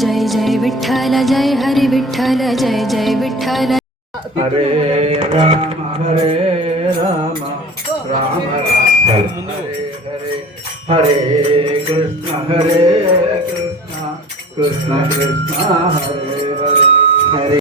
जय जय विठ्ठल जय हरि विठ्ठल जय जय विठ्ठल हरे Ram Ram Ram Hare Hare Hare Krishna Krishna Krishna Krishna Hare Hare Hare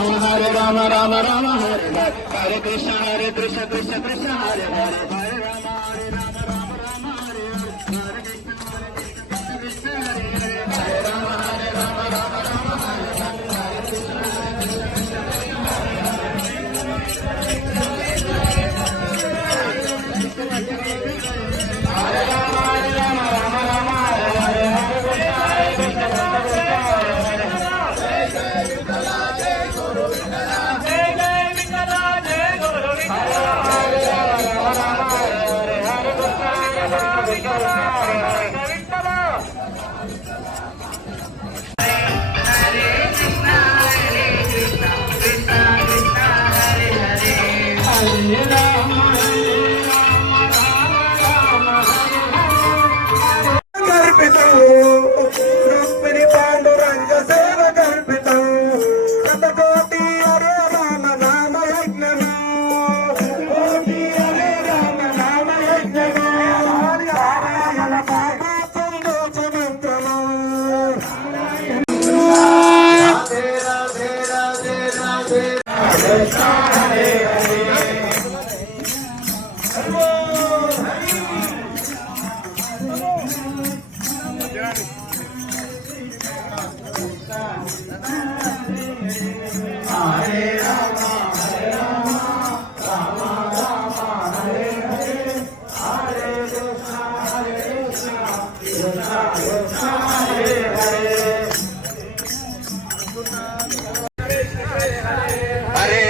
Hare Krishna Krishna Krishna Hare Hare Hare Rama Rama Rama Hare Hare Hare Krishna Hare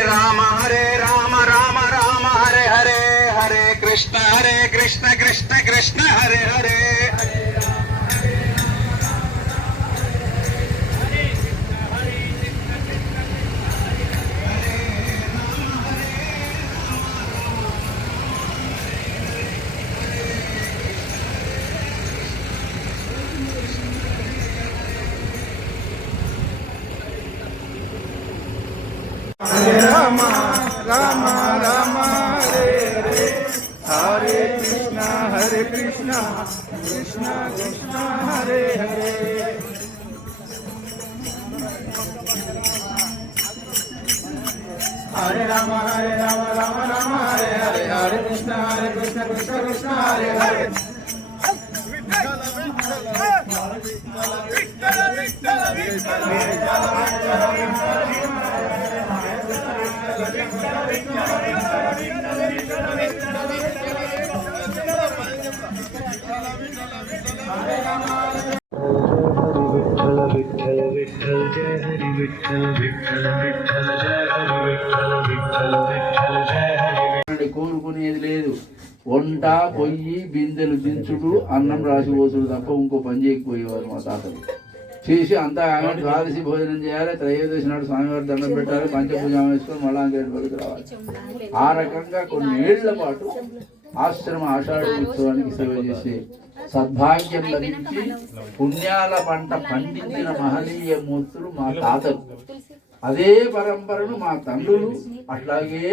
Rama Hare Rama Rama Rama Hare Krishna Krishna Krishna Hare Hare Rama Rama Rama Hare Hare Hare Krishna Krishna Krishna Hare Hare Hare Rama Rama Rama Hare Hare Hare Krishna Krishna Krishna Hare Hare కోనుకునేది లేదు. వంట పొయ్యి బిందెలు దించుడు అన్నం రాసి పోసుడు తప్ప ఇంకో పని చేయకపోయేవారు మా తాతలు. చేసి అంతా ఆమె ద్వాదశి భోజనం చేయాలి, త్రయోదశి నాడు స్వామివారి దండం పెట్టాలి, పంచపూజ వేసుకొని మళ్ళా అంగడి వరకు రావాలి. ఆ రకంగా కొన్ని ఏళ్ల పాటు ఆశ్రమ ఆషాఢ ఉత్సవానికి సేవ చేసే సద్భాగ్యం లభించి పుణ్యాల పంట పండించిన మహనీయ మూర్తులు మా తాతలు. అదే పరంపరను మా తండ్రులు అట్లాగే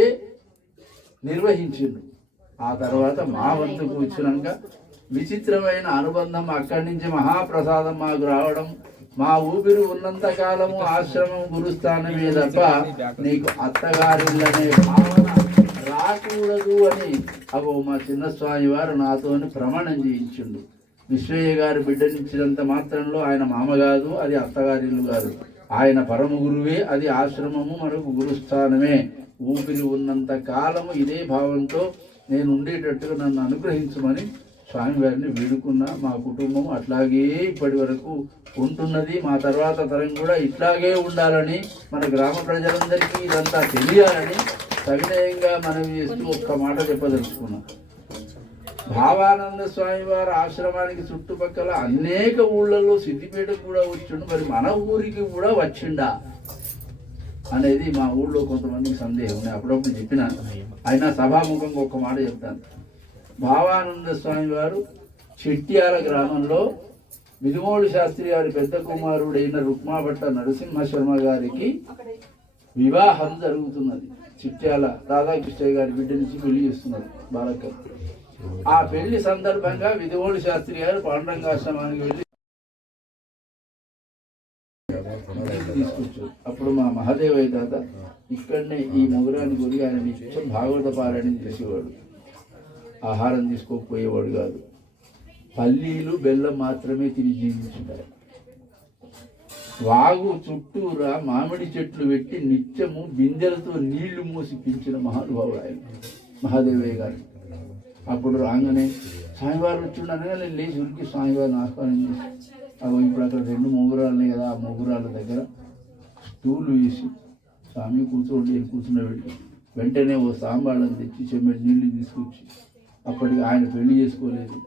నిర్వహించిండ్రు. ఆ తర్వాత మా వంతుకు వచ్చినాక విచిత్రమైన అనుబంధం, అక్కడి నుంచి మహాప్రసాదం మాకు రావడం. మా ఊపిరి ఉన్నంత కాలము ఆశ్రమం గురుస్థానమే తప్ప నీకు అత్తగారిల్లనే భావన రాకూడదు అని అగో మా చిన్నస్వామి వారు నాతోని ప్రమాణం చేయించిండు. విశ్వయ్య గారి బిడ్డనిచ్చినంత మాత్రంలో ఆయన మామ కాదు, అది అత్తగారిల్లు కాదు. ఆయన పరమ గురువే, అది ఆశ్రమము, మనకు గురుస్థానమే. ఊపిరి ఉన్నంత కాలము ఇదే భావంతో నేను ఉండేటట్టుగా నన్ను అనుగ్రహించమని స్వామివారిని వేడుకున్నా. మా కుటుంబం అట్లాగే ఇప్పటి వరకు ఉంటున్నది. మా తర్వాత తరం కూడా ఇట్లాగే ఉండాలని, మన గ్రామ ప్రజలందరికీ ఇదంతా తెలియాలని సవినయంగా మనవి చేస్తూ ఒక్క మాట చెప్పదలుచుకున్నాం. భావానంద స్వామి వారి ఆశ్రమానికి చుట్టుపక్కల అనేక ఊళ్ళలో సిద్దిపేటకు కూడా వచ్చిండు, మరి మన ఊరికి కూడా వచ్చిండా అనేది మా ఊళ్ళో కొంతమందికి సందేహం ఉన్నాయి. అప్పుడప్పుడు చెప్పిన అయినా సభాముఖంగా ఒక్క మాట చెప్తాను. భావానంద స్వామి వారు చెట్యాల గ్రామంలో విధుమోడు శాస్త్రి గారి పెద్ద కుమారుడైన రుక్మాభట్ట నరసింహ శర్మ గారికి వివాహం జరుగుతున్నది. చిట్యాల రాధాకృష్ణయ్య గారి బిడ్డ నుంచి పెళ్లి చేస్తున్నారు బాలక్క. ఆ పెళ్లి సందర్భంగా విధుమోడు శాస్త్రి గారు పాండురంగాశ్రమానికి వెళ్ళి తీసుకొచ్చారు. అప్పుడు మా మహాదేవయ్య తాత ఇక్కడనే ఈ మొగురాన్ని కొరి ఆయన నిత్యం భాగవత పారాయణం చేసేవాడు. ఆహారం తీసుకోకపోయేవాడు కాదు. పల్లీలు బెల్లం మాత్రమే తిని జీవించుంటారు. వాగు చుట్టూరా మామిడి చెట్లు పెట్టి నిత్యము బిందెలతో నీళ్లు మూసి పెంచిన మహానుభావుడు ఆయన మహాదేవయ్య గారు. అప్పుడు రాగానే స్వామివారు వచ్చిండనగా నేను లేచి ఉరికి స్వామివారిని ఆహ్వానం చేసి అవి ఇప్పుడు అక్కడ 2 మొగురాలున్నాయి కదా, ఆ మొగురాల దగ్గర స్టూలు వేసి స్వామి కూర్చున్నబెట్టి వెంటనే ఓ సాంబాళ్ళని తెచ్చి చెమ్మెడి నీళ్లు తీసుకొచ్చి, అప్పటికి ఆయన పెళ్లి చేసుకోలేదు.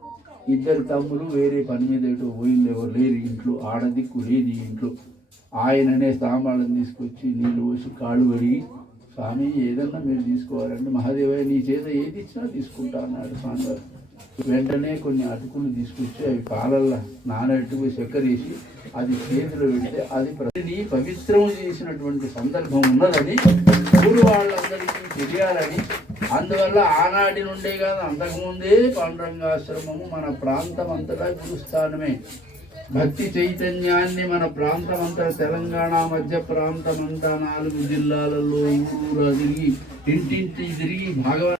2 తమ్ములు వేరే పని మీద ఏటో పోయింది, ఎవరు లేరు ఇంట్లో, ఆడదిక్కు లేదు ఇంట్లో. ఆయననే సాంబాళ్ళని తీసుకొచ్చి నీళ్ళు పోసి కాళ్ళు కడిగి, స్వామి ఏదన్నా మీరు తీసుకోవాలంటే మహాదేవయ్య నీ చేత ఏది ఇచ్చినా తీసుకుంటా అన్నాడు స్వామివారు. వెంటనే కొన్ని అటుకులు తీసుకొచ్చి అవి పాలల్లో నానబెట్టుకు చక్కెర వేసి అది చేతిలో పెడితే అది ప్రతిని పవిత్రం చేసినటువంటి సందర్భం ఉన్నదని ఊరు వాళ్ళందరికీ తెలియాలని, అందువల్ల ఆనాటి నుండే కాదు అంతకుముందే పాండురంగాశ్రమము మన ప్రాంతం అంతటా గురుస్థానమే. భక్తి చైతన్యాన్ని మన ప్రాంతం అంతా తెలంగాణ మధ్య ప్రాంతం అంతా 4 జిల్లాలలో ఊరూరా తిరిగి ఇంటింటి తిరిగి భాగవత